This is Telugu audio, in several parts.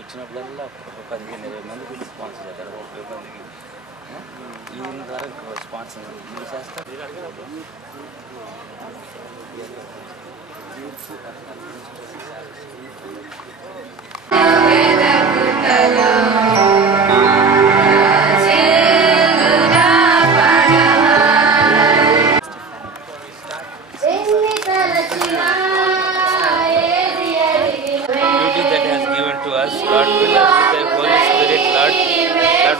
వచ్చినప్పుడల్లా ఒక 15-20 మందికి స్పాన్సర్ చేస్తారు. 30 మందికి ఈయన ద్వారా స్పాన్సర్ చేస్తారు.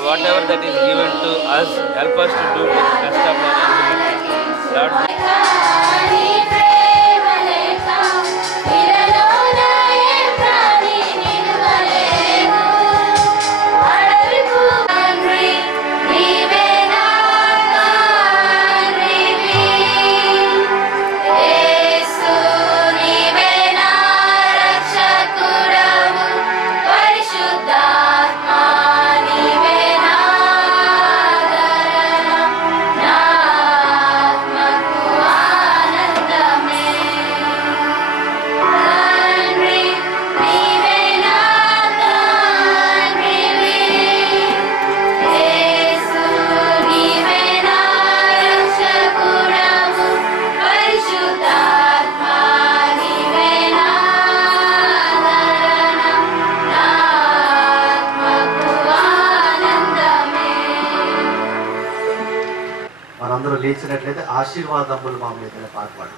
Whatever that is given to us, help us to do to the best of our ability. Lord, మనందరూ లేచినట్లయితే ఆశీర్వాదములు మా మీద పాట పాడు.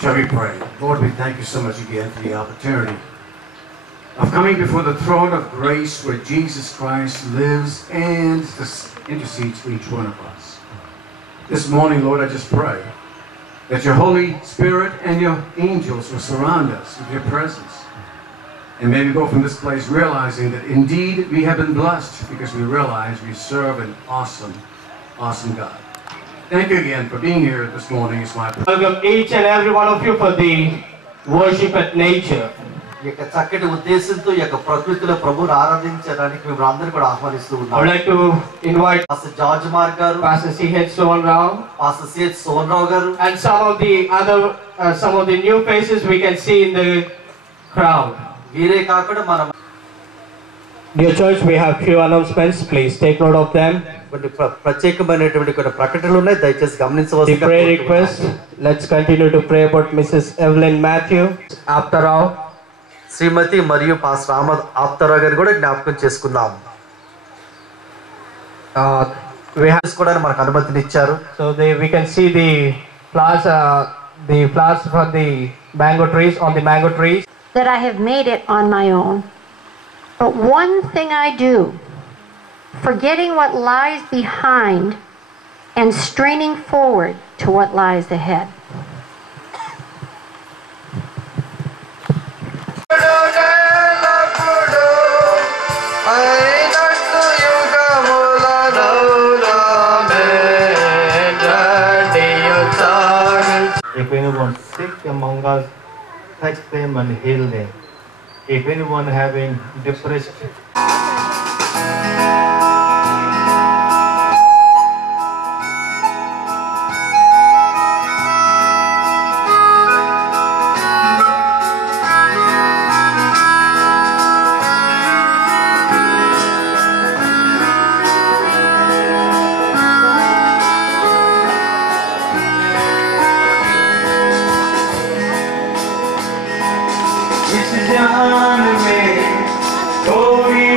Shall we pray? Lord, we thank you so much again for the opportunity of coming before the throne of grace where Jesus Christ lives and intercedes for each one of us. This morning, Lord, I just pray that your Holy Spirit and your angels will surround us with your presence. And may we go from this place realizing that indeed we have been blessed because we realize we serve an awesome, awesome God. Thank you again for being here this morning. It's my pleasure. Welcome each and every one of you for the worship at nature. ఈ యొక్క చక్కటి ఉద్దేశంతో ఈ యొక్క ప్రకృతిలో ప్రభువును ఆరాధించడానికి మేము అందరూ కూడా ఆహ్వానిస్తూ ఉన్నాం. I would like to invite pastor George mark గారు, Pastor C.H. Sohan Rao, pastor C.H. Sohan Rao గారు, and some of the new faces we can see in the crowd. వీరే కాకుండా మనం Dear church, we have few announcements. Please take note of them. కొన్ని ప్రత్యేకమైనటువంటి కొన్ని ప్రకటనలు ఉన్నాయి, దయచేసి The గమనించవలసిందిగా prayer request. Let's continue to pray about Mrs. Evelyn Matthew, Aptarao. శ్రీమతి మరియు పాస్టర్ అహ్మద్ ఆప్తారా గారిని కూడా జ్ఞాపకం చేసుకుందాం. We have చేసుకోవడానికి మనకు అనుమతినిచ్చారు. so we can see the flowers for the mango trees on the mango trees. That I have made it on my own. But one thing I do, forgetting what lies behind and straining forward to what lies ahead. If anyone sick among us, touch them and heal them. If anyone having depression, इस जान में कोई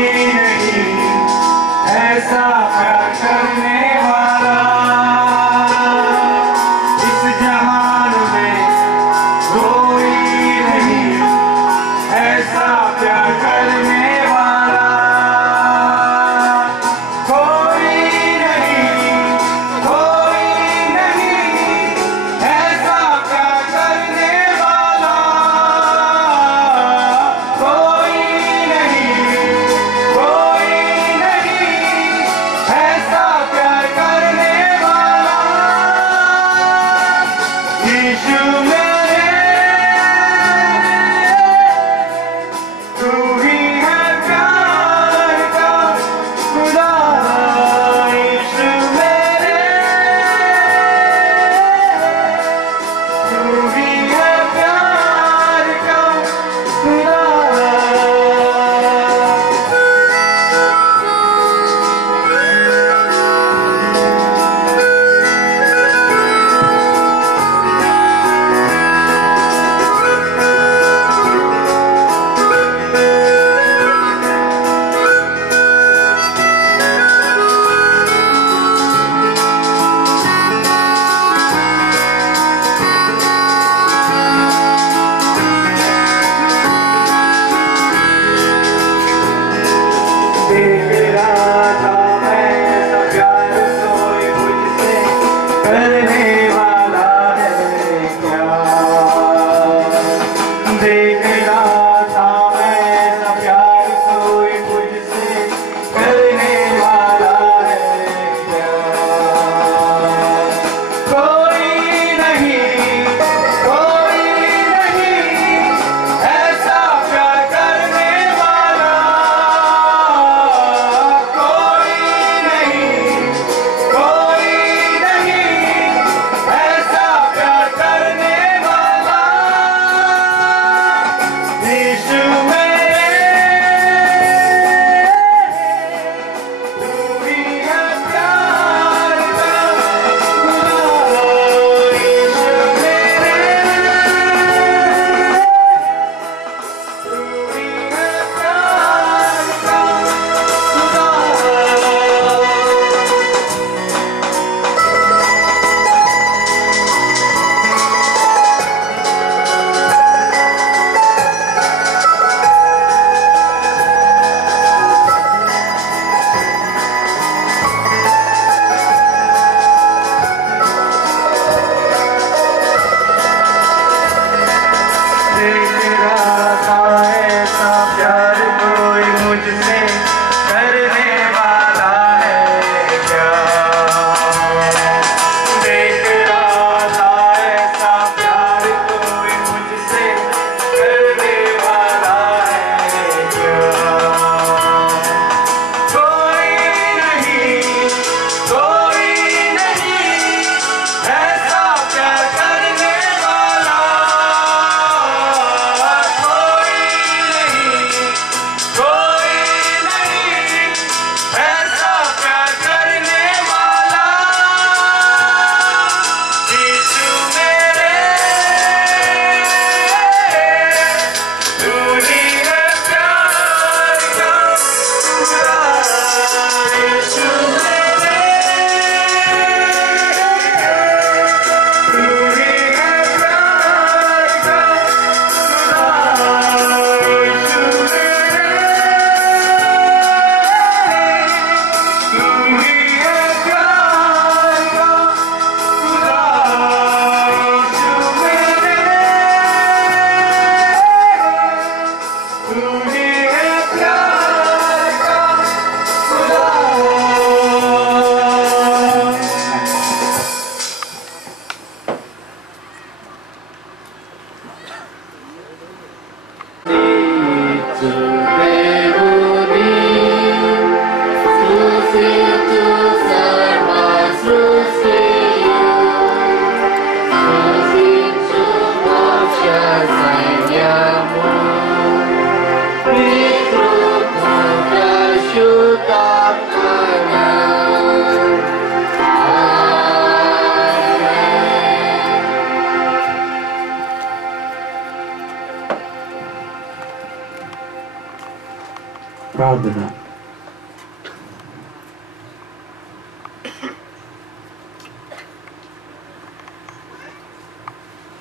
ప్రార్థన.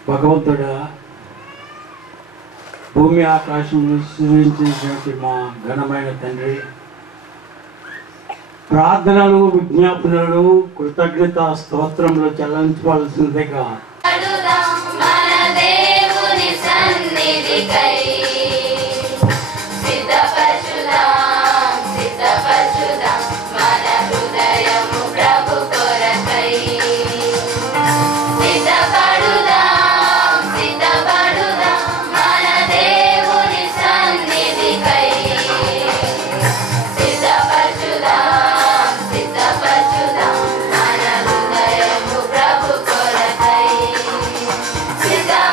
భగవంతుడా, భూమి ఆకాశంలో సృజించినటువంటి మా ఘనమైన తండ్రి, ప్రార్థనలు విజ్ఞాపనలు కృతజ్ఞత స్తోత్రములు చెల్లించవలసిందిగా Siddha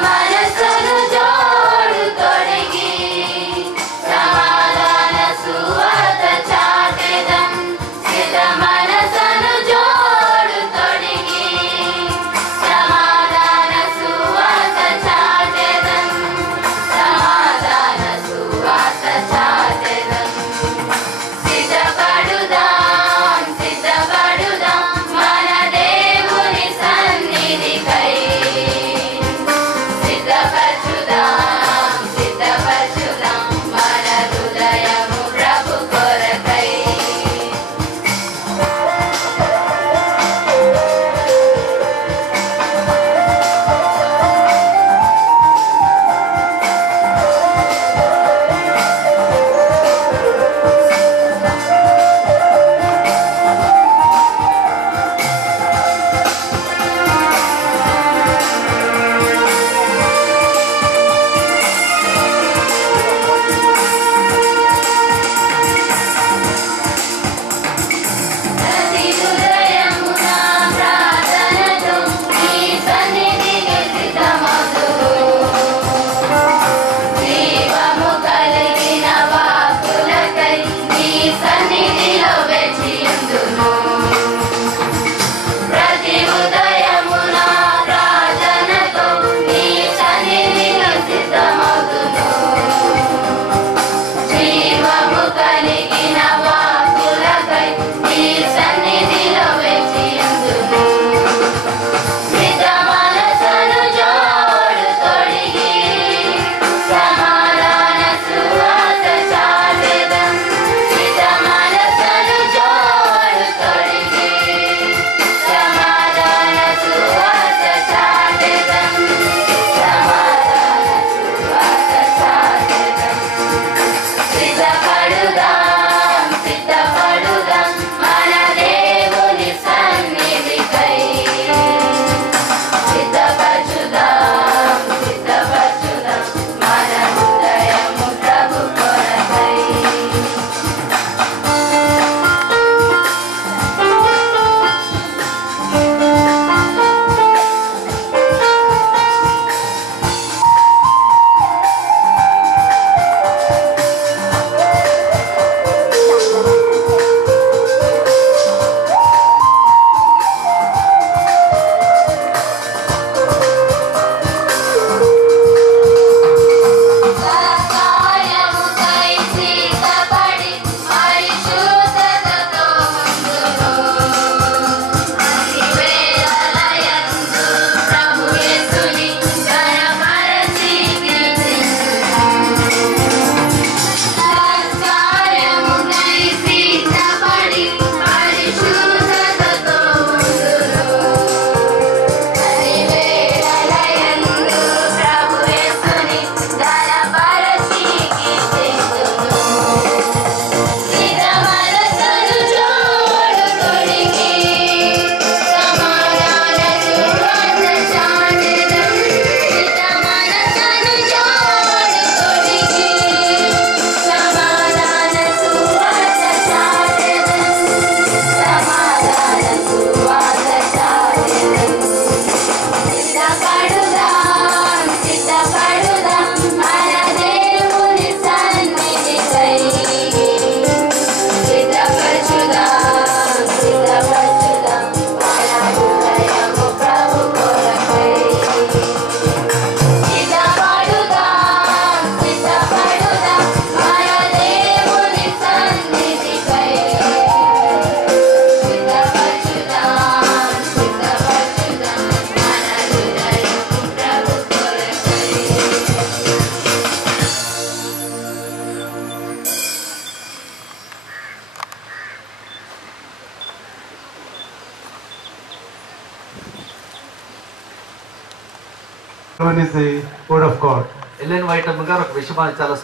One is the word of God. Ellen White గారు ఒక విషయం చాలా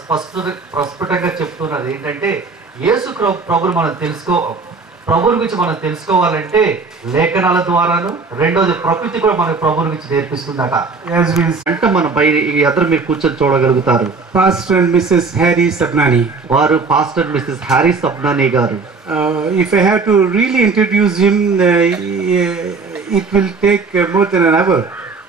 ప్రస్ఫుటంగా చెప్తున్నది ఏంటంటే యేసు ప్రభుని మనం ప్రభుని గురించి మనం తెలుసుకోవాలంటే లేఖనాల ద్వారాను, రెండోది ప్రకృతి కూడా మన ప్రభుని గురించి నేర్పిస్తుందట. అంటే మన బయట ఎదురు మీరు కూర్చొని చూడగలుగుతారు. Pastor and Mrs. Harry Sabnani. వారు పాస్టర్ మిస్సెస్ హ్యారీ సబ్నానీ గారు. If I have to really introduce him, it will take more than an hour.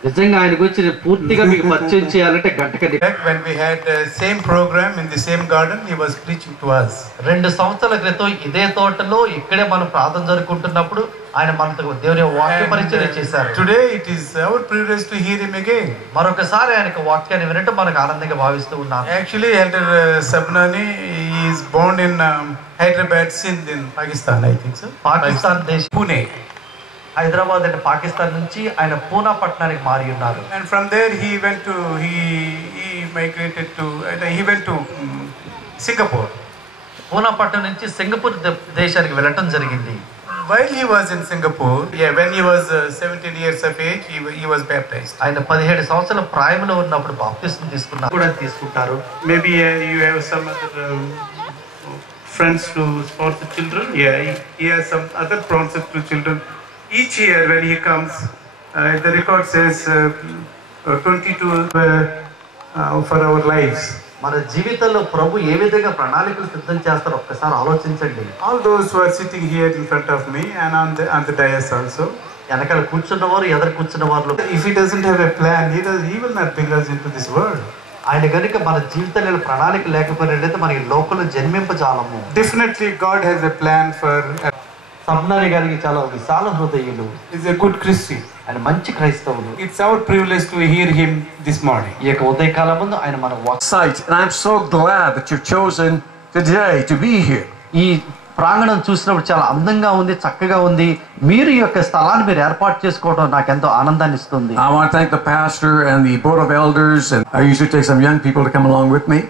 నిజంగా ఆయన గురించి పూర్తిగా మీకు పరిచయం చేయాలంటే గంటకది. When we had same program in the same garden, he was preaching to us. 2 సంవత్సరాల క్రితం ఇదే తోటలో ఇక్కడే మనం ప్రార్థన జరుపుకుంటున్నప్పుడు ఆయన మనకు దేవుని వాక్య పరిచయం చేశారు. Today it is our privilege to hear him again. మరొకసారి ఆయనకు వాక్యాన్ని వినటం మనకు ఆనందంగా భావిస్తూ ఉన్నాం. Actually, Elder Sabnani is born in Hyderabad, Sindh in Pakistan, I think so. Pakistan దేశం Pune. హైదరాబాద్ అంటే పాకిస్తాన్ నుంచి ఆయన పూనా పట్టణానికి మారి ఉన్నారు. And from there he migrated to he went to Singapore. Poona పట్టణం నుంచి సింగపూర్ దేశానికి వెళ్ళటం జరిగింది. While he was in Singapore, when he was 17 years of age, he was baptized. ఆయన 17 సంవత్సరాల ప్రాయంలో ఉన్నప్పుడు బాప్తిస్మం తీసుకున్నారు. కూడా తీసుకుంటారు. Maybe you have some other friends to sponsor children. He has some other sponsors to children. Each year when he comes, the record says 22 for our lives. మన జీవితంలో ప్రభు ఏ విధంగా ప్రణాళికలు సిద్ధం చేస్తారో ఒక్కసారి ఆలోచించండి. All those who are sitting here in front of me and on the dais also. వెనకాల కూర్చున్నవారు ఎదురు కూర్చున్నవారు. If he doesn't have a plan, he will not bring us into this world. ఆయన కనుక మన జీవితంలో ప్రణాళిక లేకపోయినట్లయితే మనకి లోపల జన్మింపజాలము. Definitely God has a plan for. సబ్నాని గారికి చాలా విశాల హృదయులు. He's a good Christian. ఆయన మంచి క్రైస్తవుడు. It's our privilege to hear him this morning. ఈ యొక్క ఉదయకాలం ముందు ఆయన మన sight, and I'm so glad that you've chosen today to be here. ఈ ప్రాంగణం చూసినప్పుడు చాలా అందంగా ఉంది, చక్కగా ఉంది. మీరు ఈ యొక్క స్థలాన్ని మీరు ఏర్పాటు చేసుకోవడం నాకు ఎంతో ఆనందాన్ని ఇస్తుంది. I want to thank the pastor and the board of elders, and I usually take some young people to come along with me.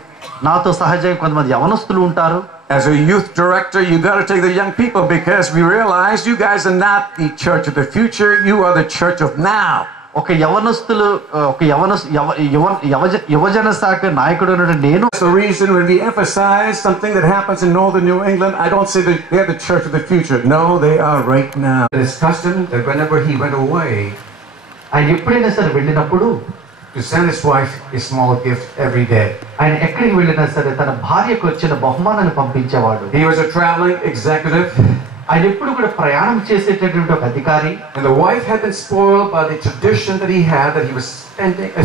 నాతో సహజంగా కొంతమంది యవనస్తులు ఉంటారు. As a youth director, you got to take the young people because we realize you guys are not the church of the future, you are the church of now. ఒక యవనస్తులు ఒక యువజన శాఖ నాయకుడు నేను. That's the reason when we emphasize something that happens in northern New England, I don't say that they're the church of the future. No, they are right now. It is custom that whenever he went away, ఆయన ఎప్పుడైనా సరే వెళ్ళినప్పుడు to send his wife a small gift every day. ఆయన ఎక్కడికి వెళ్ళినా సరే తన భార్యకు వచ్చిన బహుమానాన్ని పంపించేవాడు. He was a traveling executive. ఆయన ఎప్పుడు కూడా ప్రయాణం చేసేటటువంటి ఒక అధికారి. And the wife had been spoiled by the tradition that he had, that he was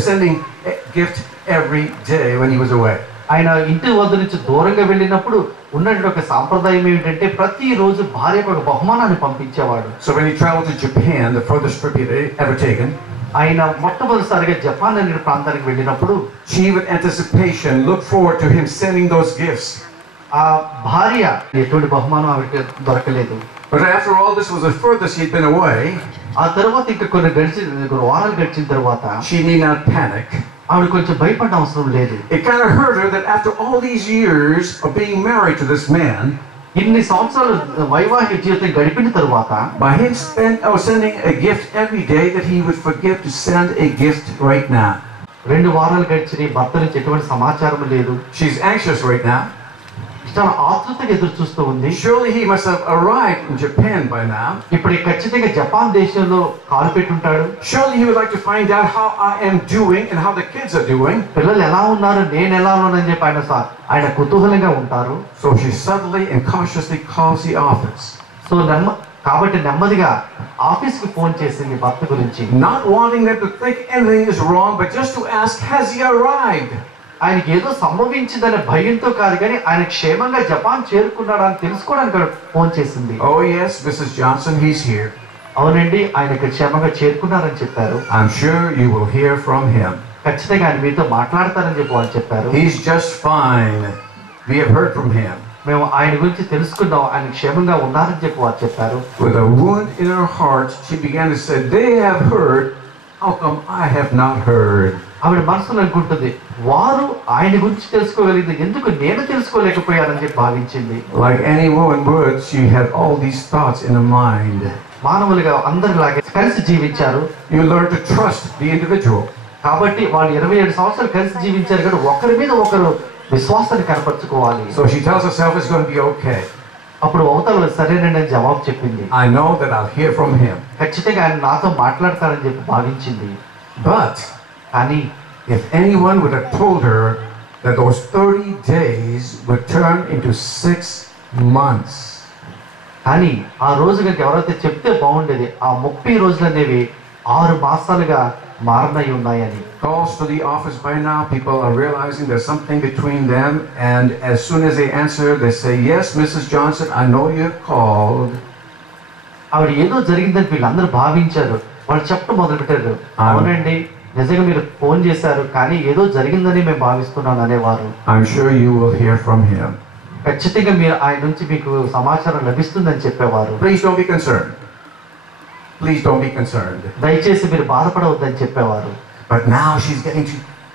sending a gift every day when he was away. ఆయన ఇంటి వద్ద నుంచి దూరంగా వెళ్ళినప్పుడు ఉన్నటువంటి ఒక సాంప్రదాయం ఏమిటంటే ప్రతిరోజు భార్యకు ఒక బహుమానాన్ని పంపించేవాడు. So when he traveled to Japan, the furthest trip he had ever taken, ఆయన మొట్టమొదటిసారిగా జపాన్ అనే ప్రాంతానికి వెళ్ళినప్పుడు she with anticipation looked forward to him sending those gifts. ఆ భార్య ఎటువంటి బహుమానం ఆవిడకి దొరకలేదు. But after all this was the furthest he'd been away, ఆ తర్వాత ఇంకా కొన్ని వారాలు గడిచిన తర్వాత she need not panic. ఆవిడ కొంచెం భయపడ్డ అవసరం లేదు. It kind of hurt her that after all these years of being married to this man, ఇన్ని సంవత్సరాలు వైవాహిక జీవితం గడిపిన తరువాత by him sending a gift every day, that he would forget to send a gift right now. 2 వారాలు గడిచి భర్త నుంచి ఎటువంటి సమాచారం లేదు. She's anxious right now. చాలా ఆతృతగా ఎదురు చూస్తూ ఉంది. Surely he must have arrived in Japan by now. ఇప్పుడు ఖచ్చితంగా జపాన్ దేశంలో కాలు పెట్టుంటాడు. Surely he would like to find out how I am doing and how the kids are doing. పిల్లలు ఎలా ఉన్నారు, నేను ఎలా ఉన్నానని చెప్పి ఆయన కుతూహలంగా ఉంటారు. So she subtly and cautiously calls the office. So కాబట్టి నెమ్మదిగా ఆఫీస్కి ఫోన్ చేసింది భర్త గురించి. Not wanting them to think anything is wrong, but just to ask, has he arrived? ఆయనకి ఏదో సంభవించిందనే భయంతో కాదు కానీ ఆయన క్షేమంగా జపాన్ చేరుకున్నాడా అని తెలుసుకోవడానికి ఫోన్ చేసింది. Oh yes, Mrs. Johnson, he's here. అవునండి, ఆయన క్షేమంగా చేరుకున్నారని చెప్పారు. I'm sure you will hear from him. ఖచ్చితంగా ఆయన మీతో మాట్లాడతారని చెప్పి వాళ్ళు చెప్పారు. He's just fine. We have heard from him. మేము ఆయన గురించి తెలుసుకున్నాం, ఆయన క్షేమంగా ఉన్నారని చెప్పి వాళ్ళు చెప్పారు. With a wound in her heart, she began to say, they have heard, how come I have not heard? ఆవిడ మనసులో అనుకుంటుంది, వారు ఆయన గురించి తెలుసుకోగలిగింది, ఎందుకు నేను తెలుసుకోలేకపోయానని చెప్పి భావించింది. Like any woman would, she had all these thoughts in her mind. మానవులుగా అందరిలాగే కలిసి జీవించారు. You learn to trust the individual. కాబట్టి వాళ్ళు 27 సంవత్సరాలు కలిసి జీవించారు కానీ ఒకరి మీద ఒకరు విశ్వాసాన్ని కనపరుచుకోవాలి. So she tells herself it's going to be okay. అప్పుడు అవతల సరేనండి అని జవాబు చెప్పింది. I know that I'll hear from him. ఖచ్చితంగా ఆయన నాతో మాట్లాడతారని చెప్పి భావించింది. But కానీ if anyone would have told her that those 30 days would turn into 6 months. కానీ ఆ రోజు కనుక ఎవరైతే చెప్తే బాగుండేది ఆ 30 రోజులు అనేవి 6 మాసాలుగా మారనై ఉన్నాయని. Calls to the office by now, people are realizing there's something between them, and as soon as they answer, they say, yes, Mrs. Johnson, I know you called. ఆవిడ ఏదో జరిగిందని వీళ్ళందరూ భావించారు. వాళ్ళు చెప్పడం మొదలుపెట్టారు, అవునండి నిజంగా మీరు ఫోన్ చేశారు కానీ ఏదో జరిగిందని మేము భావిస్తున్నాను అనేవారు. I'm sure you will hear from him. ఖచ్చితంగా మీరు ఆయన నుంచి మీకు సమాచారం లభిస్తుందని చెప్పేవారు. Please don't be concerned. Please don't be concerned. దయచేసి మీరు బాధపడవద్దని చెప్పేవారు. But now she's getting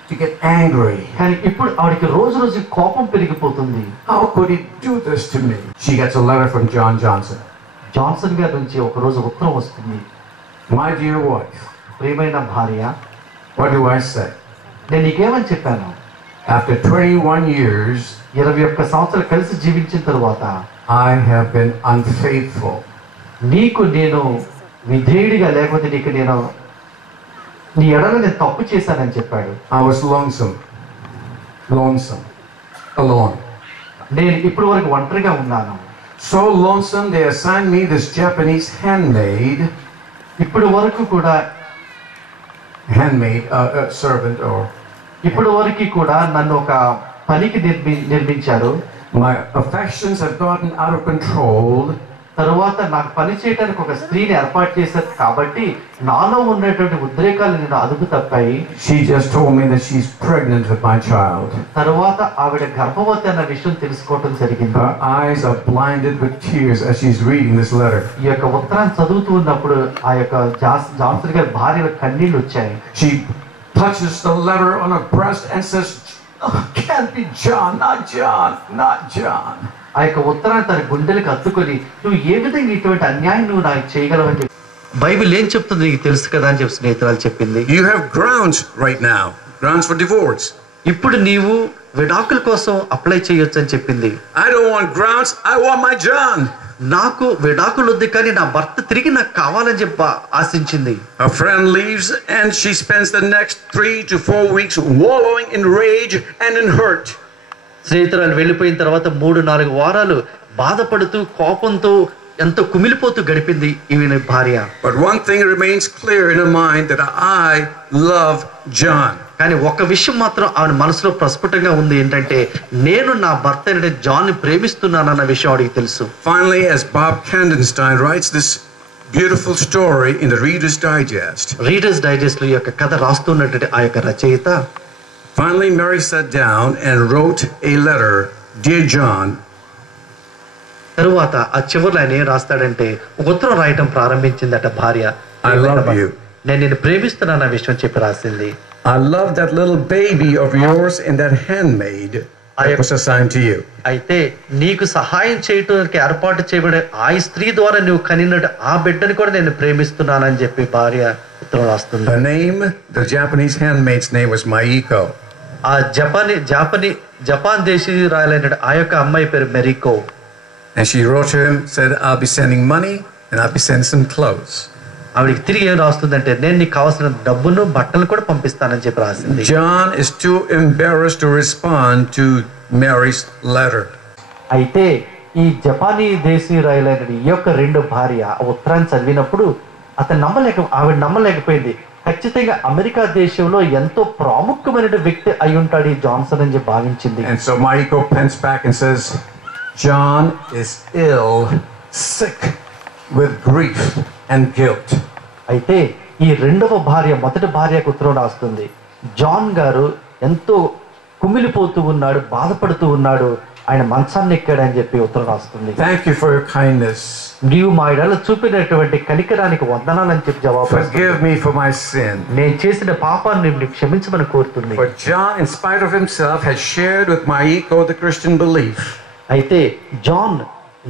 to get angry. కానీ ఇప్పుడు ఆవిడకి రోజు రోజు కోపం పెరిగిపోతుంది. How could he do this to me? She gets a letter from John Johnson. Johnson గారి నుంచి ఒక రోజు ఉత్తరం వస్తుంది. My dear wife, ప్రియమైన భార్య, what do I say? నేను నీకేమని చెప్పాను? After 21 years, 21 సంవత్సరాలు కలిసి జీవించిన తరువాత I have been unfaithful. నీకు నేను విధేయుడిగా లేకపోతే నీకు నేను నీ ఎడల నేను తప్పు చేశానని చెప్పాడు. I was lonesome, alone. నేను ఇప్పటి వరకు ఒంటరిగా ఉన్నాను. So lonesome they assigned me this Japanese handmaid, ఇప్పటి వరకు కూడా servant or ఇప్పటి వరకు కూడా నన్ను ఒక పనికి నిర్మించారు. my affections have gotten out of control. తరువాత నాకు పని చేయడానికి ఒక స్త్రీని ఏర్పాటు చేశారు కాబట్టి నాలో ఉన్నటువంటి ఉద్రేకాలు నేను అదుపు తప్పాయి. She just told me that she's pregnant with my child. తరువాత ఆవిడ గర్భవతి అన్న విషయం తెలుసుకోవడం జరిగింది. Her eyes are blinded with tears as she's reading this letter. ఈ యొక్క ఉత్తరాన్ని చదువుతూ ఉన్నప్పుడు ఆ యొక్క జాన్సన్ గారి భార్య కన్నీళ్లు వచ్చాయి. She touches the letter on her breast and says, oh, can't be John, not John, not John. ఆ యొక్క ఉత్తరాన్ని తన గుండెలకు అత్తుకొని నువ్వు ఏ విధంగా ఇటువంటి అన్యాయం నువ్వు నాకు చేయగలవని చెప్పి బైబిల్ ఏం చెప్తుంది నీకు తెలుసు కదా అని చెప్పి స్నేహితురాలు చెప్పింది. You have grounds right now, grounds for divorce. ఇప్పుడు నీవు విడాకుల కోసం అప్లై చేయొచ్చు అని చెప్పింది. I don't want grounds, I want my John. నాకు విడాకులు వద్దు కానీ నా భర్త తిరిగి నాకు కావాలని చెప్పి ఆశించింది. Her friend leaves and she spends the next 3 to 4 weeks wallowing in rage and in hurt. స్నేహితురాలు వెళ్ళిపోయిన తర్వాత 3-4 వారాలు బాధపడుతూ కోపంతో ఎంతో కుమిలిపోతూ గడిపింది ఈమె భార్య. But one thing remains clear in her mind, that I love John. కానీ ఒక విషయం మాత్రం ఆమె మనసులో ప్రస్ఫుటంగా ఉంది, ఏంటంటే నేను నా భర్త అయిన జాన్ ని ప్రేమిస్తున్నానన్న విషయం ఆవిడకి తెలుసు. Finally, as Bob Kandenstein writes this beautiful story in the Reader's Digest. Readers digest లో ఈ యొక్క కథ రాస్తున్నటువంటి ఆ యొక్క రచయిత Finally, Mary sat down and wrote a letter, Dear John. తరువాత ఆ చివరిలో ఆయన ఏం రాస్తాడంటే ఒక ఉత్తరం రాయటం ప్రారంభించిందట భార్య. I love you. నేను నిన్ను ప్రేమిస్తున్నాను అన్న విషయం చెప్పి రాసింది. I love that little baby of yours and that handmaid that was assigned to you. అయితే నీకు సహాయం చేయడానికి ఏర్పాటు చేయబడే ఆ స్త్రీ ద్వారా నువ్వు కనినట్టు ఆ బిడ్డని కూడా నేను ప్రేమిస్తున్నానని చెప్పి భార్య ఉత్తరం రాస్తుంది. Her name, the Japanese handmaid's name was Maiko. ఆ జపాన్ దేశీయురాలైన ఆ యొక్క అమ్మాయి పేరు మెరికో. And she wrote to him, said, I'll be sending money and I'll be sending some clothes. ఆవిడకి తిరిగి ఏం రాస్తుందంటే నేను నీకు కావాల్సిన డబ్బును బట్టలు కూడా పంపిస్తానని చెప్పి రాసింది. John is too embarrassed to respond to Mary's letter. అయితే ఈ జపానీ దేశీయురాలైన ఈ యొక్క రెండో భార్య ఆ ఉత్తరాన్ని చదివినప్పుడు ఆవిడ నమ్మలేకపోయింది. ఖచ్చితంగా అమెరికా దేశంలో ఎంతో ప్రాముఖ్యమైన వ్యక్తి అయి ఉంటాడు ఈ జాన్సన్ అని చెప్పి భావించింది. And so Maiko pens back and says, John is ill, sick with grief and guilt. అయితే ఈ రెండవ భార్య మొదటి భార్యకు ఉత్తరం రాస్తుంది. జాన్ గారు ఎంతో కుమిలిపోతూ ఉన్నాడు, బాధపడుతూ ఉన్నాడు, ఆయన మంచాన్ని ఎక్కాడని చెప్పి ఉత్తరం రాస్తుంది. Thank you for your kindness. నీవు మా ఎడల చూపినటువంటి కనికరానికి వందనాలని చెప్పి జవాబు. Forgive me for my sin. నేను చేసిన పాపాన్ని నీవు క్షమించమని కోరుతుంది. For John, in spite of himself, has shared with Maiko the Christian belief. అయితే జాన్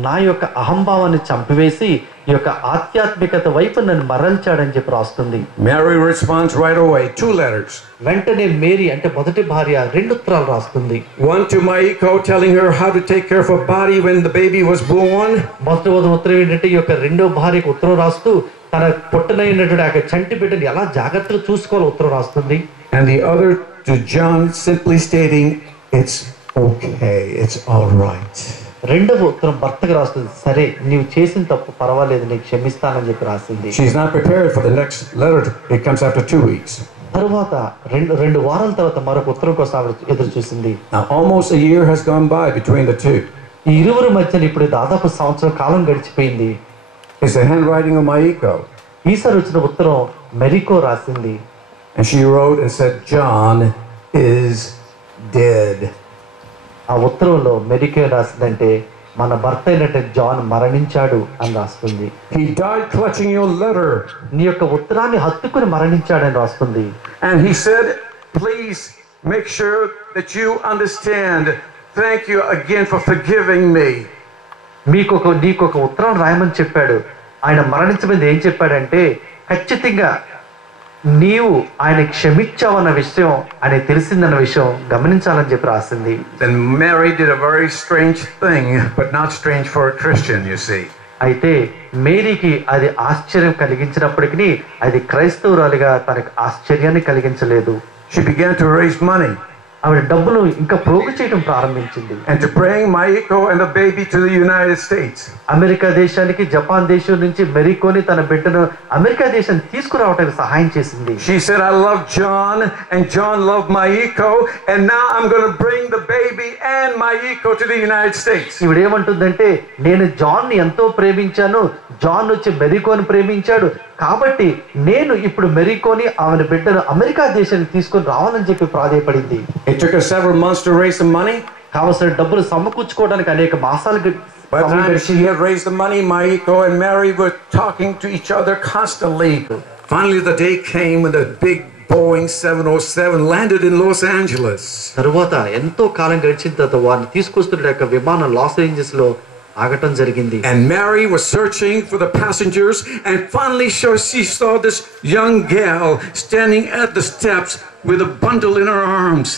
నా యొక్క అహంభావాన్ని చంపివేసి ఈ యొక్క ఆధ్యాత్మికత వైపు నన్ను మరల్చాడని చెప్పి రాస్తుంది. Mary responds right away, 2 letters. వెంటనే మేరీ అంటే మొదటి భార్య 2 ఉత్తరాలు రాస్తుంది. One to Maiko telling her how to take care of her body when the baby was born. మొదటి ఉత్తరం ఏంటంటే ఈ యొక్క రెండో భార్యకు ఉత్తరం రాస్తూ తన పుట్టనైనటువంటి ఆ చంటి బిడ్డని ఎలా జాగ్రత్తగా చూసుకోవాలో ఉత్తరం రాస్తుంది. And the other to John simply stating, it's okay, it's all right. రెండవ ఉత్తరం భర్తకు రాస్తుంది, సరే నీవు చేసిన తప్పు పర్వాలేదు, నీకు క్షమిస్తానని చెప్పి రాసింది. She's not prepared for the next letter. It comes after 2 weeks. తరువాత రెండు వారాల తర్వాత మరొక ఉత్తరం కోసం ఆవిడ ఎదురు చూసింది. Now almost a year has gone by between the two. ఈ ఇరువురి మధ్యన ఇప్పుడు దాదాపు సంవత్సరం కాలం గడిచిపోయింది. It's the handwriting of Maiko. ఈసారి వచ్చిన ఉత్తరం మెరికో రాసింది. And she wrote and said, John is dead. ఆ ఉత్తరంలో మెరికో రాసిందంటే మన భర్త అయినటువంటి జాన్ మరణించాడు అని రాస్తుంది. He died clutching your letter. నీ యొక్క ఉత్తరాన్ని హత్తుకుని మరణించాడని రాస్తుంది. And he said, please make sure that you understand. Thank you again for forgiving me. నీకు ఒక ఉత్తరం రాయమని చెప్పాడు. ఆయన మరణించబోయేది ఏం చెప్పాడంటే ఖచ్చితంగా నీవు ఆయన క్షమించావన్న విషయం ఆయన తెలిసిందన్న విషయం గమనించాలని చెప్పి రాసింది. Then Mary did a very strange thing, but not strange for a Christian, you see. అయితే మేరీకి అది ఆశ్చర్యం కలిగించినప్పటికీ అది క్రైస్తవురాలిగా తనకు ఆశ్చర్యాన్ని కలిగించలేదు. She began to raise money. ఆవిడ డబ్బులు ఇంకా ప్రోగు చేయడం ప్రారంభించింది. And to bring Maiko and the baby to the United States. America దేశానికి జపాన్ దేశం నుంచి మెరికోని తన బిడ్డను అమెరికా దేశానికి తీసుకురావడానికి సహాయం చేసింది. She said, I love John and John loved Maiko and now I'm going to bring the baby and Maiko to the United States. ఈవిడ ఏమంటుందంటే నేను జాన్ ని ఎంతో ప్రేమించాను, జాన్ వచ్చి మెరికోని ప్రేమించాడు, కాబట్టి నేను ఇప్పుడు మెరికోని ఆమె బిడ్డను అమెరికా దేశానికి తీసుకొని రావాలని చెప్పి ప్రాధేయపడింది. It took her several months to raise the money. కావలసిన డబ్బులు సమకూర్చుకోవడానికి అనేక మాసాలు. By the time she had raised the money, Maiko and Mary were talking to each other constantly. Finally, the day came when the big Boeing 707 landed in Los Angeles. తరువాత ఎంతో కాలం గడిచిన తర్వాత వారిని తీసుకొస్తున్న యొక్క విమానం లాస్ ఏంజల్స్ లో ఆగటం జరిగింది. And Mary was searching for the passengers and finally she saw this young gal standing at the steps with a bundle in her arms.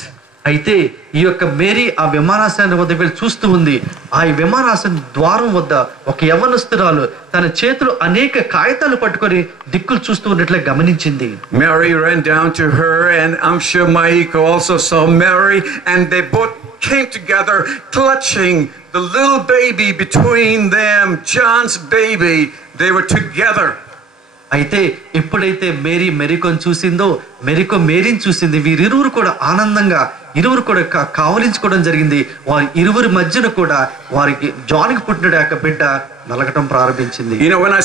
అయితే ఈ యొక్క మేరీ ఆ విమానాశ్రయం వద్ద వెళ్ళి చూస్తూ ఉంది. ఆ విమానాశ్రయం ద్వారం వద్ద ఒక యవ్వనస్తురాలు తన చేతులు అనేక కాగితాలు పట్టుకొని దిక్కులు చూస్తూ ఉన్నట్లే గమనించింది. Mary ran down to her and I'm sure Maiko also saw Mary and they both came together clutching the little baby between them, John's baby. They were together. అయితే ఎప్పుడైతే మేరీ మెరికోని చూసిందో మెరికో మేరీని చూసింది. వీరిరువురు కూడా ఆనందంగా ఇరువురు కూడా కావలించుకోవడం జరిగింది. వారి ఇరువురి మధ్యన కూడా వారికి జాన్కి పుట్టిన యొక్క బిడ్డ నలగటం ప్రారంభించింది. You know, when I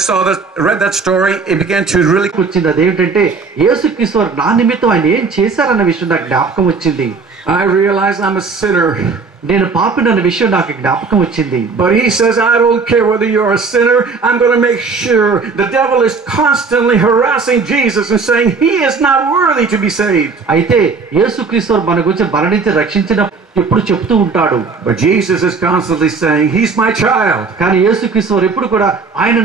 read that story, it began to really వచ్చింది. అదేంటంటే యేసుక్రీస్తు వారు నా నిమిత్తం ఆయన ఏం చేశారన్న విషయం నాకు జ్ఞాపకం వచ్చింది. I realized I'm a sinner. నేను పాపిని అన్న విషయం నాకు జ్ఞాపకం వచ్చింది. But he says, I don't care whether you're a sinner. I'm going to make sure the devil is constantly harassing Jesus and saying he is not worthy to be saved. అయితే యేసుక్రీస్తు మన గురించి మరణించి రక్షించిన ఎప్పుడు చెప్తూ ఉంటాడు. But Jesus is constantly saying he's my child. కానీ యేసుక్రీస్తు ఎప్పుడు కూడా ఆయన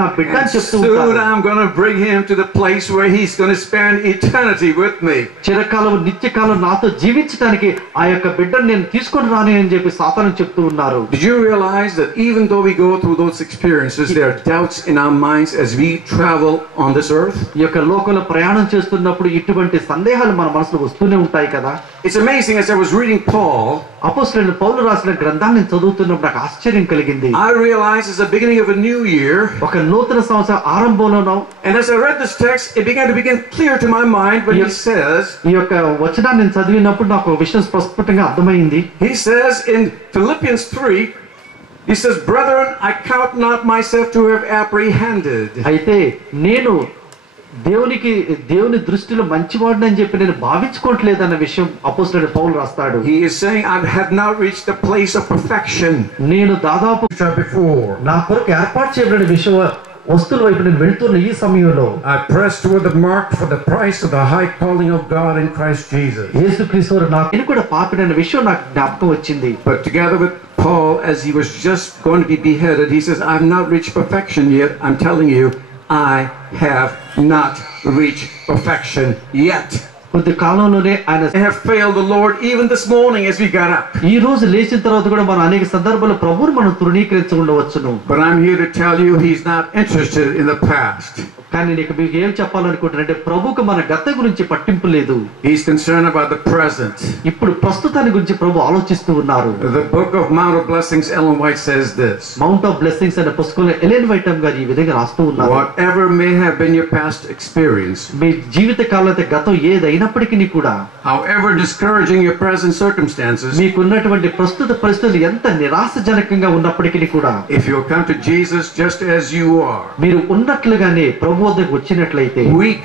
నా బిడ్డ అని చెప్తూ ఉంటాడు. Soon I'm going to bring him to the place where he's going to spend eternity with me. చిరకాలం నిత్యకాలం నాతో జీవించడానికి ఆ యొక్క బిడ్డను నేను తీసుకొని రాని అని చెప్పి సాతాను చెప్తూ ఉన్నారు. Did you realize that even though we go through those experiences, there are doubts in our minds as we travel on this earth? ఈ యొక్క లోకంలో ప్రయాణం చేస్తున్నప్పుడు ఇటువంటి సందేహాలు మన మనసులో వస్తూనే ఉంటాయి కదా. It's amazing, as I was reading Paul, అపోస్తలుడైన పౌలు రాసిన గ్రంథాన్ని చదువుతున్నప్పుడు నాకు ఆశ్చర్యం కలిగింది. I realized it's the beginning of a new year. ఒక నూతన సంవత్సరం ఆరంభంలోనో. And as I read this text, it began to become clear to my mind when he says, ఈ యొక్క వచనాన్ని నేను చదివినప్పుడు నాకు ఒక విషయం స్పష్టంగా అర్థమైంది. He says in Philippians 3, he says, brethren, I count not myself to have apprehended. అయితే నేను దేవుని దృష్టిలో మంచివాడిని అని చెప్పి నేను భావించుకోవట్లేదు అన్న విషయం అపోస్తలుడైన పౌలు రాస్తాడు. He is saying, I have not reached the place of perfection. నేను దాదాపు before. నా కొరకు ఏర్పాటు చేయబడిన విషయం వస్తువుల వైపు నేను వెళ్తున్న ఈ సమయంలో I press toward the mark for the price of the high calling of God in Christ Jesus. యేసుక్రీస్తు నాకు నేను కూడా పాపినన్న విషయం నాకు జ్ఞాపకం వచ్చింది. But together with Paul as he was just going to be beheaded, he says, I've not reached perfection yet. I'm telling you, I have not reached perfection yet. కొద్ది కాలంలోనే ఆయన I have failed the Lord even this morning as we got up. ఈ రోజు లేచిన తర్వాత కూడా మనం అనేక సందర్భాల్లో ప్రభువును మనం తృణీకరించకుండవచ్చును. But I'm here to tell you he's not interested in the past. కానీ నీకు మీకు ఏం చెప్పాలనుకుంటున్నానంటే ప్రభువుకు మన గత గురించి పట్టింపు లేదు. He's concerned about the present. ఇప్పుడు ప్రస్తుతాన్ని గురించి ప్రభు ఆలోచిస్తూ ఉన్నారు. The book of Mount of Blessings, Ellen White says this. Mount of blessings అనే పుస్తకంలో ఎలెన్ వైటమ్ గారు ఈ విధంగా రాస్తూ ఉన్నారు. Whatever may have been your past experience, మీ జీవిత కాలంలో గతం ఏదైనప్పటికీ కూడా, however discouraging your present circumstances, మీకున్నటువంటి ప్రస్తుత పరిస్థితులు ఎంత నిరాశజనకంగా ఉన్నప్పటికీ కూడా, if you come to Jesus just as you are, మీరు ఉన్నట్లుగానే ప్రభు వద్దకు వచ్చినట్లయితే, weak,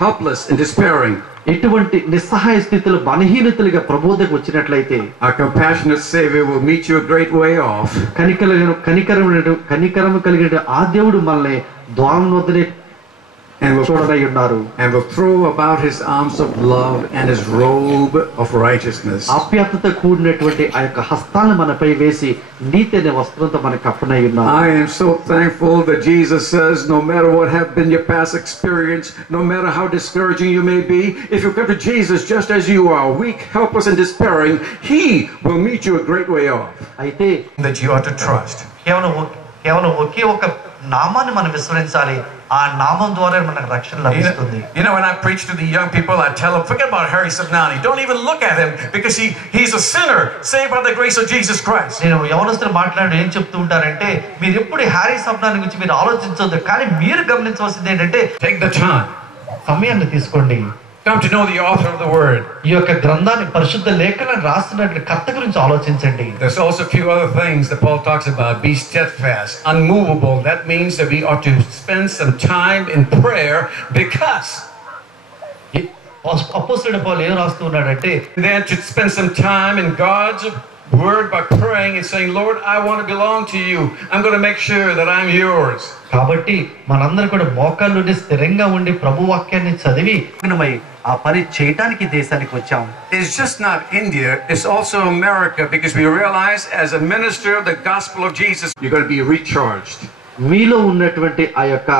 helpless and despairing, ఎటువంటి నిస్సహాయ స్థితిలో బలహీనతలుగా ప్రభు వద్దకు వచ్చినట్లయితే, our compassionate Savior will meet you a great way off. కనికరము కలిగిన ఆ దేవుడు మనల్ని ద్వారం వద్దనే చూడనై ఉన్నారు. And will throw about his arms of love and his robe of righteousness. ఆప్యాయతతో కూడినటువంటి ఆ యొక్క హస్తాలను మనపై వేసి నీతి అనే వస్త్రంతో మనకు కప్పనై ఉన్నారు. I am so thankful that Jesus says, no matter what have been your past experience, no matter how discouraging you may be, if you come to Jesus just as you are, weak, helpless and despairing, he will meet you a great way off. అయితే That you ought to trust. కేవలం ఒకే ఒక నామాన్ని మనం విశ్వసించాలి. ఆ నామం ద్వారా మనకు రక్షణ లభిస్తుంది. You know, when I preach to the young people, I tell them, forget about Harry Sabnani. Don't even look at him because he's a sinner saved by the grace of Jesus Christ. నేను యవనస్తులు మాట్లాడి ఏం చెప్తూ ఉంటారంటే, మీరు ఎప్పుడు హ్యారీ సబ్నాని గురించి మీరు ఆలోచించొద్దు, కానీ మీరు గమనించవలసింది ఏంటంటే, Take the time. సమయాన్ని తీసుకోండి. Come to know the author of the word. ఈ యొక్క గ్రంథాన్ని పరిశుద్ధ లేఖనాన్ని రాస్తున్నటువంటి కర్త గురించి ఆలోచించండి. There's also a few other things that Paul talks about. Be steadfast, unmovable. That means that we ought to spend some time in prayer because అపోస్తలుడు పౌలు ఏం రాస్తూ ఉన్నాడంటే, then to spend some time in God's word by praying and saying, Lord, I want to belong to you. I'm going to make sure that I'm yours. కాబట్టి మనందరం కూడా మోకాళ్ళుండి స్థిరంగా ఉండి ప్రభు వాక్యాన్ని చదివి ఆ పని చేయడానికి దేశానికి వచ్చాం. It's just not India, it's also America, because we realize as a minister of the gospel of Jesus, You're going to be recharged. మీలో ఉన్నటువంటి ఆ యొక్క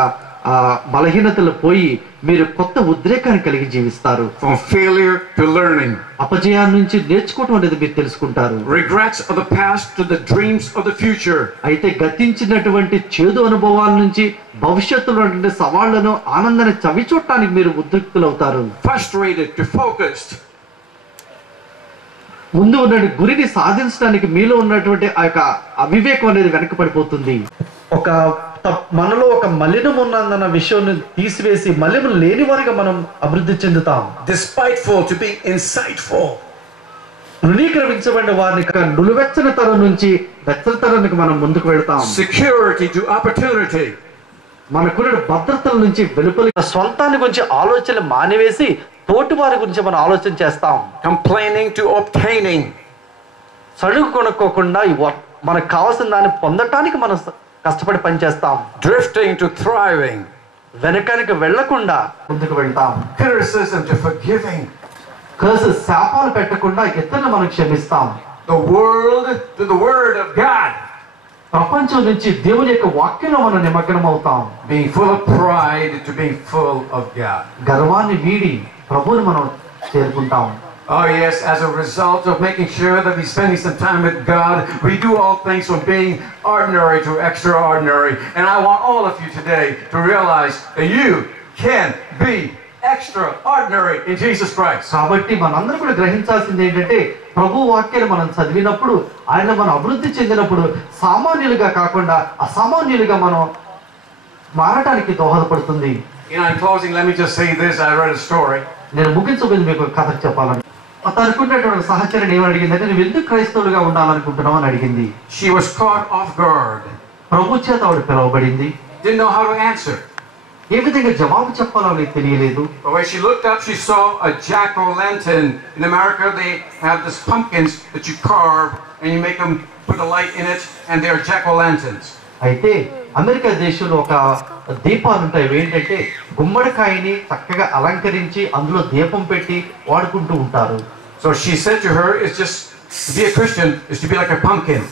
బలహీనతలు పోయి మీరు కొత్త ఉద్రేకాన్ని కలిగి జీవిస్తారు. From failure to learning. అపజయాల నుంచి నేర్చుకోవడం అనేది మీరు తెలుసుకుంటారు. Regrets of the past to the dreams of the future. అయితే గతించినటువంటి చేదు అనుభవాల నుంచి భవిష్యత్తులో ఉండే సవాళ్లను ఆనందాన్ని చవిచూడటానికి మీరు ఉద్రిక్తులవుతారు. Frustrated to focused. ముందు ఉన్న గురిని సాధించడానికి మీలో ఉన్నటువంటి ఆ యొక్క అవివేకం అనేది వెనకపడిపోతుంది. ఒక మనలో ఒక మలినం ఉన్నదన్న విషయాన్ని తీసివేసి మలినం లేని వారిగా మనం అభివృద్ధి చెందుతాం. despiteful to be insightful. తృణీకరించబడిన వారిని నులువెచ్చని తరం నుంచి వెచ్చని తరానికి మనం ముందుకు వెళ్తాం. Security to opportunity. మనకున్న భద్రతల నుంచి వెలుపలి స్వంతాన్ని గురించి ఆలోచన మానివేసి తోటి వారి గురించి మనం ఆలోచన చేస్తాం. Complaining to obtaining. సడుగు కొనుక్కోకుండా మనకు కావాల్సిన దాన్ని పొందటానికి మనం కష్టపడి పనిచేస్తాం. Drifting to thriving. వెనకానికి వెళ్లకుండా ముందుకు వెళ్తాం. Criticism to forgiving. శాపాలు పెట్టకుండా ఇతరులను మనం క్షమిస్తాం. The world to the word of God. ప్రపంచం నుంచి దేవుని యొక్క వాక్యంలో మనం నిమగ్నం అవుతాం. Being full of pride to being full of God. గర్వాన్ని వీడి ప్రభువుని మనం చేరుకుంటాం. Oh yes, as a result of making sure that we're spending some time with God, we do all things from being ordinary to extraordinary. And I want all of you today to realize that you can be extraordinary in Jesus Christ. కాబట్టి మనందరం కూడా గ్రహించాల్సింది ఏంటంటే ప్రభు వాక్యాన్ని మనం చదివినప్పుడు ఆయన మనం అభివృద్ధి చెందినప్పుడు సామాన్యులుగా కాకుండా అసామాన్యులుగా మనం మారటానికి దోహదపడుతుంది. In closing, let me just say this. I read a story. నేను ముగించబోయేది మీకు కథ చెప్పాలని. తనకున్నటువంటి సహచరుడు ఏమని అడిగిందంటే, నువ్వు ఎందుకు క్రైస్తవులుగా ఉండాలనుకుంటున్నావు అని అడిగింది. She was caught off guard. ప్రభు చేత ఆవిడ పిలువబడింది. Didn't know how to answer. ఏ విధంగా జవాబు చెప్పాలో ఆవిడకి తెలియలేదు. But when she looked up, she saw a jack-o'-lantern. In America, they have these pumpkins that you carve and you make them put a light in it, and they are jack-o'-lanterns. అయితే అమెరికా దేశంలో ఒక దీపాలు ఉంటాయి. ఏంటంటే గుమ్మడికాయని చక్కగా అలంకరించి అందులో దీపం పెట్టి వాడుకుంటూ ఉంటారు. So she said to her, "It's just to be a Christian is to be like a pumpkin."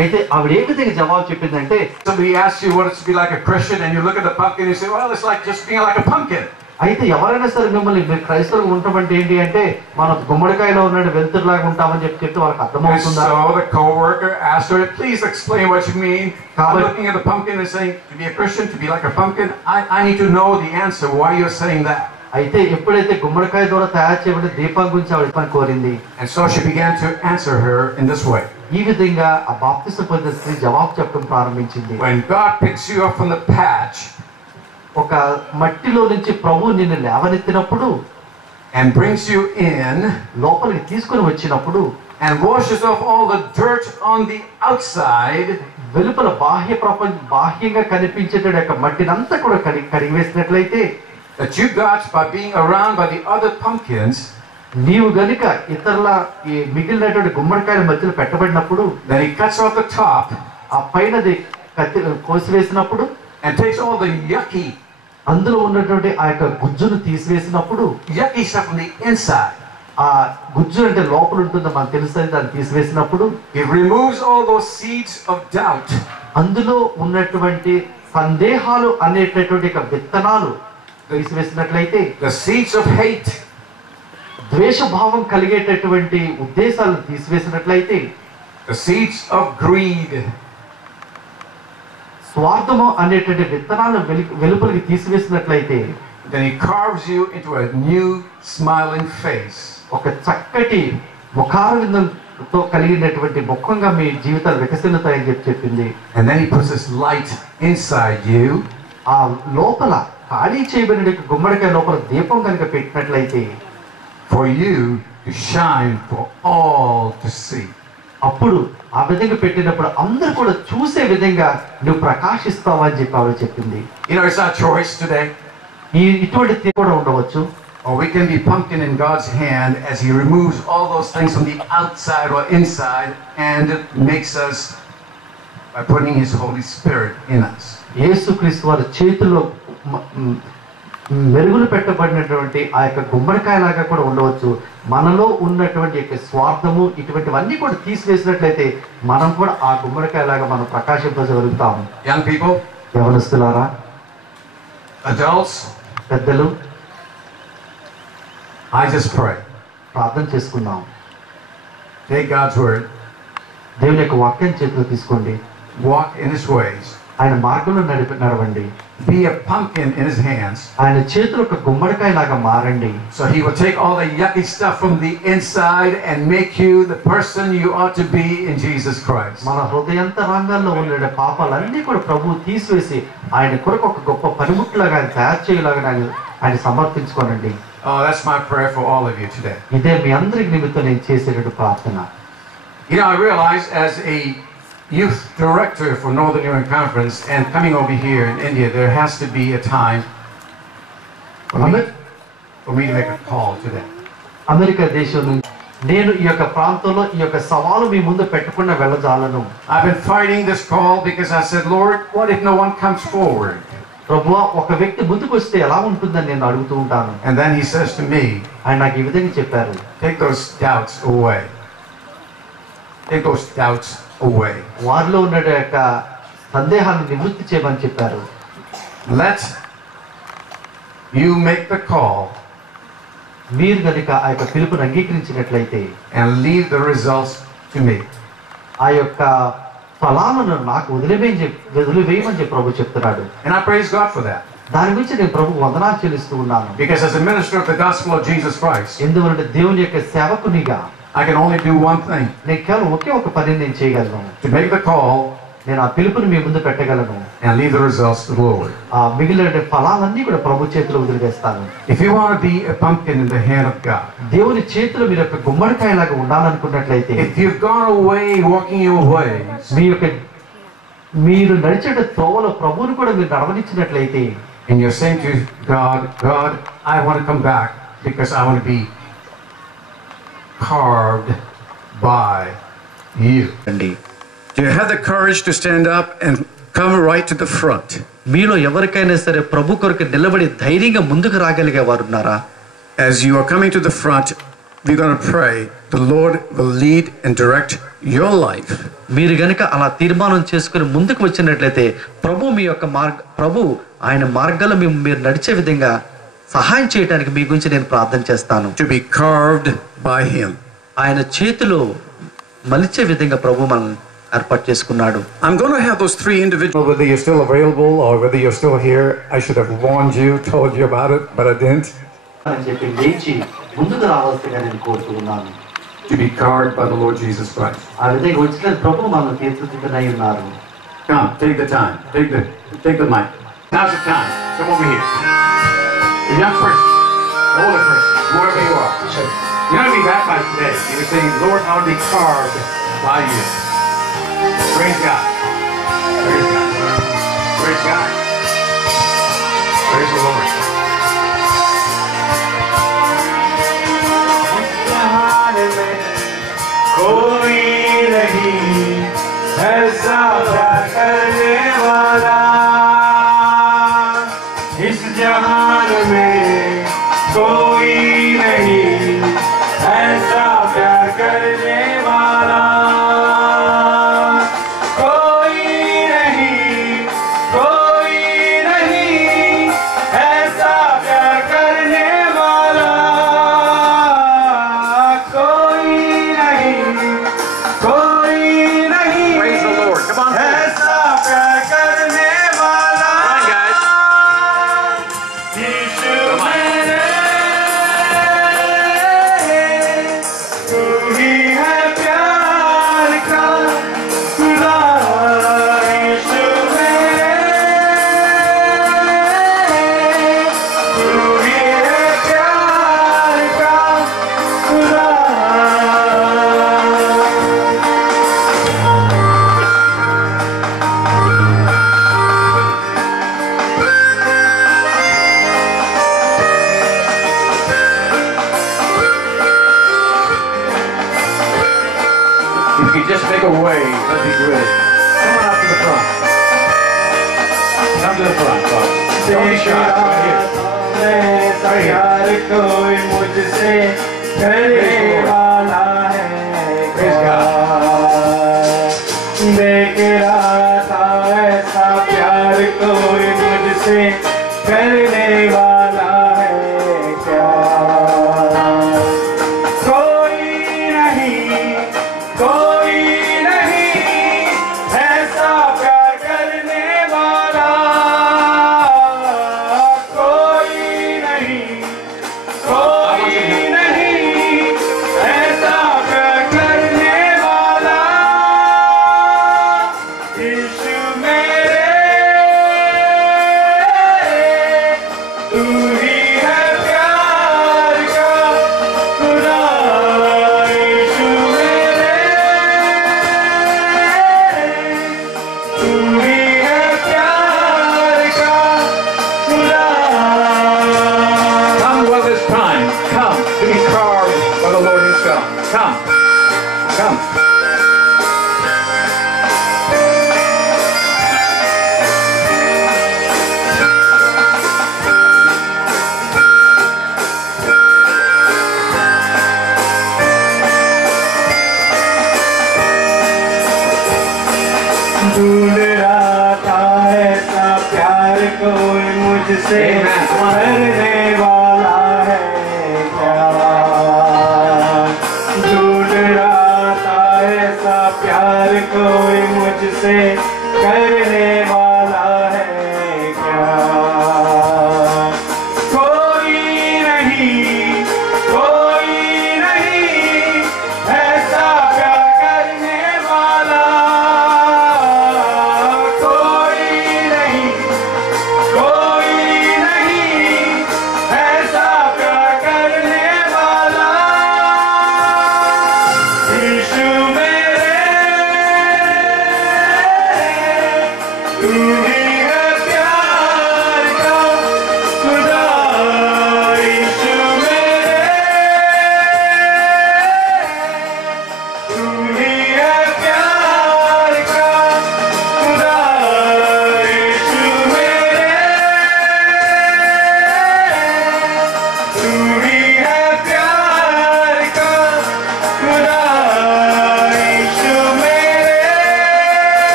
అయితే ఆవిడ ఏ విధంగా జవాబు చెప్పిందంటే, somebody asks you what it's to be like a Christian and you look at the pumpkin and you say, well, it's like just being like a pumpkin. అయితే ఎవరైనా సరే మిమ్మల్ని మీరు క్రైస్తవులు ఉంటామంటే ఏంటి అంటే మనం గుమ్మడికాయలో ఉన్న వెలుతురులాగా ఉంటామని చెప్తే వాళ్ళకి అర్థమవుతుందా? So the co-worker asked her, please explain what you mean. I'm looking at the pumpkin and saying, to be a Christian, to be like a pumpkin, I need to know the answer. Why you're saying that? అయితే ఎప్పుడైతే గుమ్మడికాయ ద్వారా తయారు చేయబడిన దీపం గురించి ఆవిడ కోరింది. And so she began to answer her in this way. ఈ విధంగా ఆ బాప్తిసం పొందిన స్త్రీ జవాబు చెప్పడం ప్రారంభించింది. When God picks you up from the patch, ఒక మట్టిలో నుంచి ప్రభువు నిన్ను లేవనెత్తినప్పుడు and brings you in, లోపలికి తీసుకొని వచ్చినప్పుడు, and washes off all the dirt on the outside, వెలుపల బాహ్యంగా కనిపించేట యొక్క మట్టినంతా కూడా కడిగివేసినట్లయితే, that you got by being around by the other pumpkins, నీవు గనుక ఇతరుల ఈ మిగిలినటువంటి గుమ్మడికాయల మధ్యలో పెట్టబడినప్పుడు, then he cuts off the top, ఆ పైనది కోసివేసినప్పుడు, and takes all the yucky, అందులో ఉన్నటువంటి ఆ యొక్క గుజ్జును తీసివేసినప్పుడు, yucky stuff from the inside, ఆ గుజ్జు అంటే లోపల ఉంటుందో మనకు తెలుస్తుంది, దాన్ని తీసివేసినప్పుడు, he removes all those seeds of doubt, అందులో ఉన్నటువంటి సందేహాలు అనేటటువంటి విత్తనాలు తీసివేసినట్లయితే, the seeds of hate, ద్వేషభావం కలిగేటటువంటి ఉద్దేశాలను తీసివేసినట్లయితే, the seeds of greed, స్వార్థము అనేటువంటి విత్తనాలు వెలుపలికి తీసివేసినట్లయితే, then he carves you into a new smiling face. ఒక చక్కటి ముఖారవిందంతో కలిగినటువంటి ముఖంగా మీ జీవితాలు వికసిల్లుతాయని చెప్పింది. And then he puts this light inside you. ఆ లోపల ఖాళీ చేయబడిన గుమ్మడికాయ లోపల దీపం కనుక పెట్టినట్లయితే, for you to shine for all to see. అప్పుడు ఆ విధంగా పెట్టినప్పుడు అందరూ కూడా చూసే విధంగా నువ్వు ప్రకాశిస్తావా అని చెప్పి ఆవిడ చెప్పింది. You know, it's our choice today. ఇటువంటి కూడా ఉండవచ్చు. Or we can be pumpkin in God's hand as he removes all those things from the outside or inside and makes us by putting his Holy Spirit in us. యేసుక్రీస్తు వారి చేతిలో మెరుగులు పెట్టబడినటువంటి ఆ యొక్క గుమ్మడికాయలాగా కూడా ఉండవచ్చు. మనలో ఉన్నటువంటి యొక్క స్వార్థము ఇటువంటివన్నీ కూడా తీసివేసినట్లయితే మనం కూడా ఆ గుమ్మడికాయలాగా మనం ప్రకాశింపజగలుగుతాము. Young people, యవనస్తులారా, adults, పెద్దలు, I just pray. ప్రార్థన చేసుకుందాం. Take God's word. దేవుని యొక్క వాక్యం చేతిలో తీసుకోండి. Walk in his ways. ఆయన మార్గంలో నడవండి. Be a pumpkin in his hands. ఆయన చేతిలో ఒక గుమ్మడికాయ లాగా మారండి. So he will take all the yucky stuff from the inside and make you the person you ought to be in Jesus Christ. మన హృదయాంతరంగాల్లో ఉన్న పాపాలన్నీ కూడా ప్రభువు తీసివేసి ఆయన కొరకు ఒక గొప్ప పనిముట్లాగా ఆయన తయారు చేయలాగా ఆయన సమర్పించుకోనండి. Oh, that's my prayer for all of you today. ఇదే మీ అందరికి నిమిత్తం నేను చేసేటటువంటి ప్రార్థన. You know, I realize as a youth director for Northern Union Conference and coming over here in India, there has to be a time for me to make a call today. America దేశం నుంచి నేను ఈ యొక్క ప్రాంతంలో ఈ యొక్క సవాలు మీ ముందు పెట్టకుండా వెళ్ళజాలను. I've been fighting this call because I said, Lord, what if no one comes forward? ప్రభువా, ఒక వ్యక్తి ముందుకు వస్తే ఎలా ఉంటుందని నేను అడుగుతూ ఉంటాను. And then he says to me, ఆయన నాకు ఈ విధంగా చెప్పారు, take those doubts away. Take those doubts away. వారిలో ఉన్న యొక్క సందేహాన్ని నివృత్తి చేయమని చెప్పారు. Let you make the call. మీరు కనుక ఆ యొక్క పిలుపుని అంగీకరించినట్లయితే and leave the results to me. ఆ యొక్క ఫలాలను నాకు వదిలివేయమని చెప్పి ప్రభు చెప్తున్నాడు. And I praise God for that. దాని గురించి నేను ప్రభుకు వందనాలు చెల్లిస్తూ ఉన్నాను. Because as a minister of the gospel of Jesus Christ, ఎందుకంటే దేవుని యొక్క సేవకునిగా I can only do one thing. నేను కేవలం ఒకే ఒక పని నేను చేయగలను. To make the call నేను ఆ పిలుపుని మీ ముందు పెట్టగలను. and leave the results to the Lord. ఆ మిగిలిన ఫలాలన్నీ కూడా ప్రభు చేతిలో వదిలివేస్తాను. If you want to be a pumpkin in the hand of God, దేవుని చేతిలో మీరు ఒక గుమ్మడికాయలాగా ఉండాలనుకున్నట్లయితే, if you've gone away walking your ways, మీరు నడిచేట త్రోవలో ప్రభువును కూడా మీరు నడవనిచ్చినట్లయితే, and you're saying to God, God, I want to come back because I want to be carved by you. Do you have the courage to stand up and come right to the front? మీలో ఎవరికైనా సరే ప్రభు కొరకు నిలబడి ధైర్యంగా ముందుకు రాగలిగే వారు ఉన్నారా? As you are coming to the front, we're going to pray, the Lord will lead and direct your life. మీరు గనుక అలా తీర్మానం చేసుకుని ముందుకు వచ్చినట్లయితే ప్రభు ఆయన మార్గాల్లో మీరు నడిచే విధంగా సహాయం చేయడానికి మీ గురించి నేను ప్రార్థన చేస్తాను. To be carved by him. ఆయన చేతిలో మలిచే విధంగా ప్రభు మనల్ని ఏర్పాటు చేసుకున్నాడు. I'm going to have those 3 individuals. Whether you're still available or whether you're still here, I should have warned you, told you about it, but I didn't. అని చెప్పి లేచి ముందుకు రావాల్సిందిగా నేను కోరుతున్నాను. To be carved by the Lord Jesus Christ. ఆ విధంగా వచ్చిన ప్రభు మనల్ని తీర్చిదిద్దనై ఉన్నారు. Come, take the time. Take the mic. Now's the time. Come over here. The young person, the older person, whoever you are. You're going to be baptized today. You're saying, Lord, I want to be carved by you. Praise God. Praise God. Praise God. Praise the Lord. कोई नहीं ऐसा प्यार करने वाला इस जहान में कोई नहीं ऐसा प्यार करने वाला कोई नहीं ऐसा प्यार करने वाला Praise the Lord. Come on. ऐसा प्यार करने वाला Come on, guys. यीशु मेरे तू ही है प्यार का खुदा यीशु मेरे तू ही है प्यार का खुदा If you could just make a way, that'd be great. Come on up to the front. Come to the front, folks. Don't be shy. Right here. प्यार कोई मुझसे करने वाला है देख रहा था ऐसा प्यार कोई मुझसे करने वाला है क्या कोई नहीं ऐसा प्यार करने वाला कोई नहीं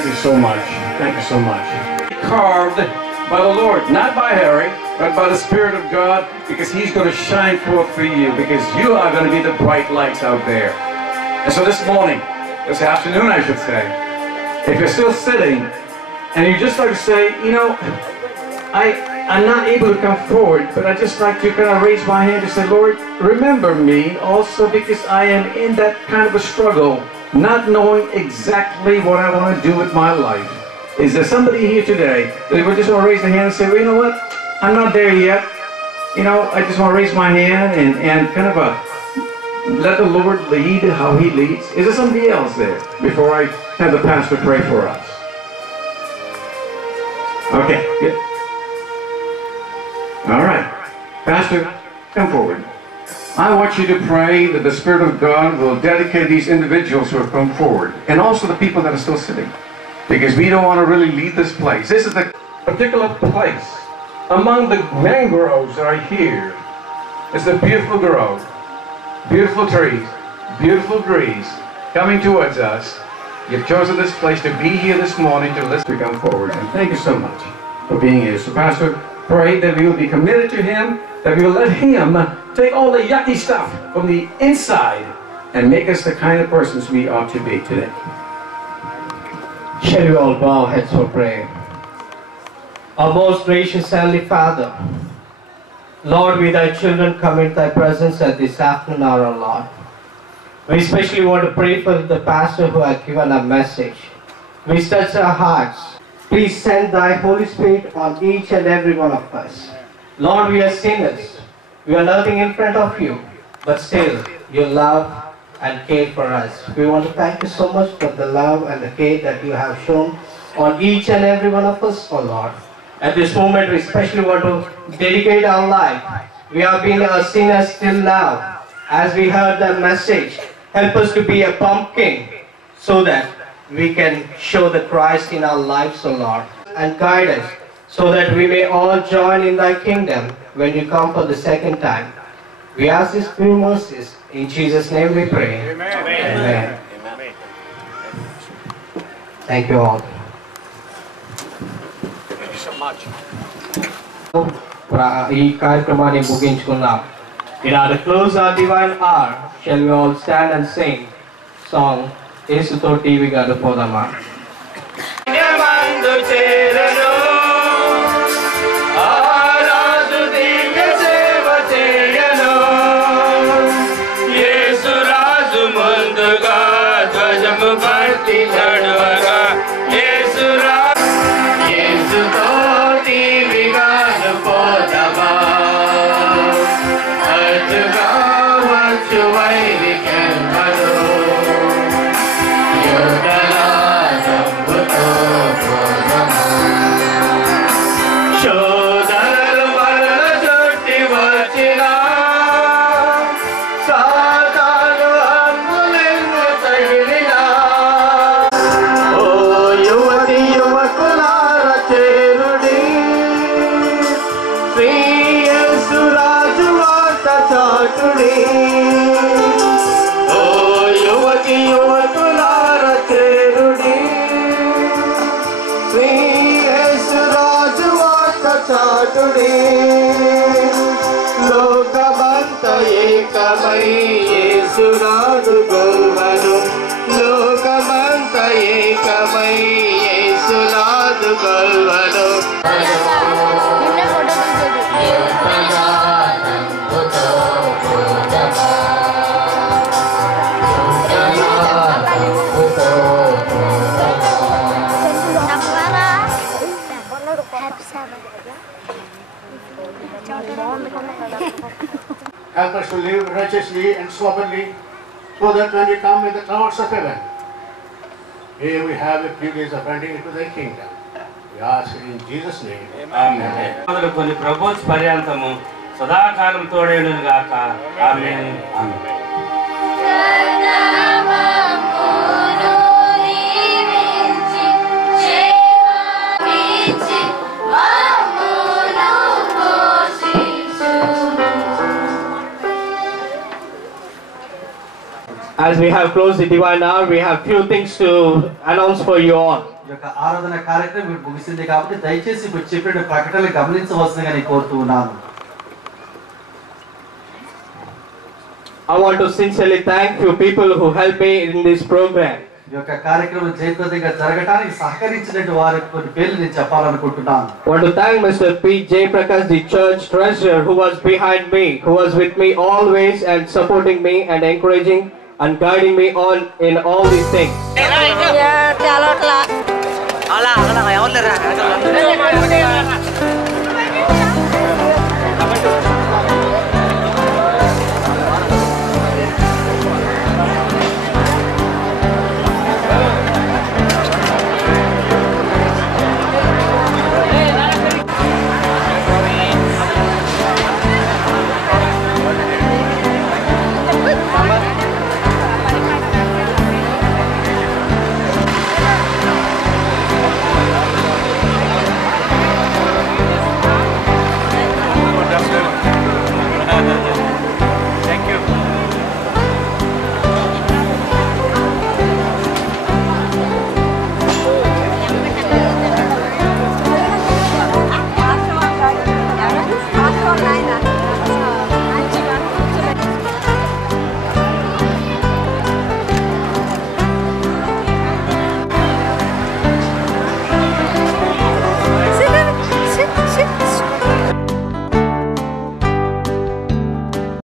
Thank you so much. Thank you so much. Carved by the Lord, not by Harry, but by the Spirit of God, because He's going to shine forth for you, because you are going to be the bright lights out there. And so this morning, this afternoon I should say, if you're still sitting, and you just like to say, you know, I'm not able to come forward, but I just like to kind of raise my hand and say, Lord, remember me also, because I am in that kind of a struggle, not knowing exactly what I want to do with my life. Is there somebody here today that would just want to raise their hand and say, well, you know what, I'm not there yet. You know, I just want to raise my hand and kind of let the Lord lead how He leads. Is there somebody else there before I have the pastor pray for us? Okay, good. All right. Pastor, come forward. I want you to pray that the Spirit of God will dedicate these individuals who have come forward, and also the people that are still sitting, because we don't want to really leave this place. This is the particular place among the mangroves that are here. It's a beautiful grove, beautiful trees, beautiful breeze coming towards us. You've chosen this place to be here this morning to listen to come forward, and thank you so much for being here. So, Pastor, pray that we will be committed to Him, that we will let Him take all the yucky stuff from the inside and make us the kind of persons we ought to be today. Shall we all bow our heads for prayer? Our most gracious Heavenly Father, Lord, we thy children come into thy presence at this afternoon hour, Lord. We especially want to pray for the pastor who has given a message. We touch our hearts. Please send thy Holy Spirit on each and every one of us. Lord, we are sinners. We are nothing in front of you, but still you love and care for us. We want to thank you so much for the love and the care that you have shown on each and every one of us, oh Lord. At this moment, we especially want to dedicate our life. We have been a sinners till now. As we heard the message, help us to be a pumpkin so that we can show the Christ in our lives, O Lord, and guide us so that we may all join in thy kingdom when you come for the second time. We ask these few mercies. In Jesus' name we pray. Amen. Amen. Amen. Thank you all. Thank you so much. ఈ కార్యక్రమాన్ని ముగించుకున్నాం. In order to close our divine hour, shall we all stand and sing song యేసుతో టీవీ గారు పోదామా? లోకమంత ఏకమై యేసురాజు గొల్వను లోకమంత ఏకమై Yesuraju గొల్వను Help us to live righteously and soberly, so that when we come in the clouds of heaven, here we have the privilege of entering into thy kingdom. We ask in Jesus' name. Amen. మొదలుకొని ప్రభుత్వ పర్యంతము సదాకాలం తోడేయును గాక. ఆమేన్. ఆమేన్. As we have closed the divine hour, we have few things to announce for you all. ఈ యొక్క ఆరాధన కార్యక్రమం ఇప్పుడు ముగిసింది కాబట్టి దయచేసి ఇప్పుడు చెప్పిన ప్రకటనలు గమనించవలసిందిగా నేను కోరుతూ ఉన్నాను. I want to sincerely thank you people who helped me in this program. ఈ యొక్క కార్యక్రమం జయప్రదంగా జరగడానికి సహకరించినటువంటి వారికి కొన్ని పేర్లు నేను చెప్పాలనుకుంటున్నాను. I want to thank Mr. P. J. Prakash, the church treasurer, who was behind me, who was with me always and supporting me and encouraging and guiding me on in all these things. Ala,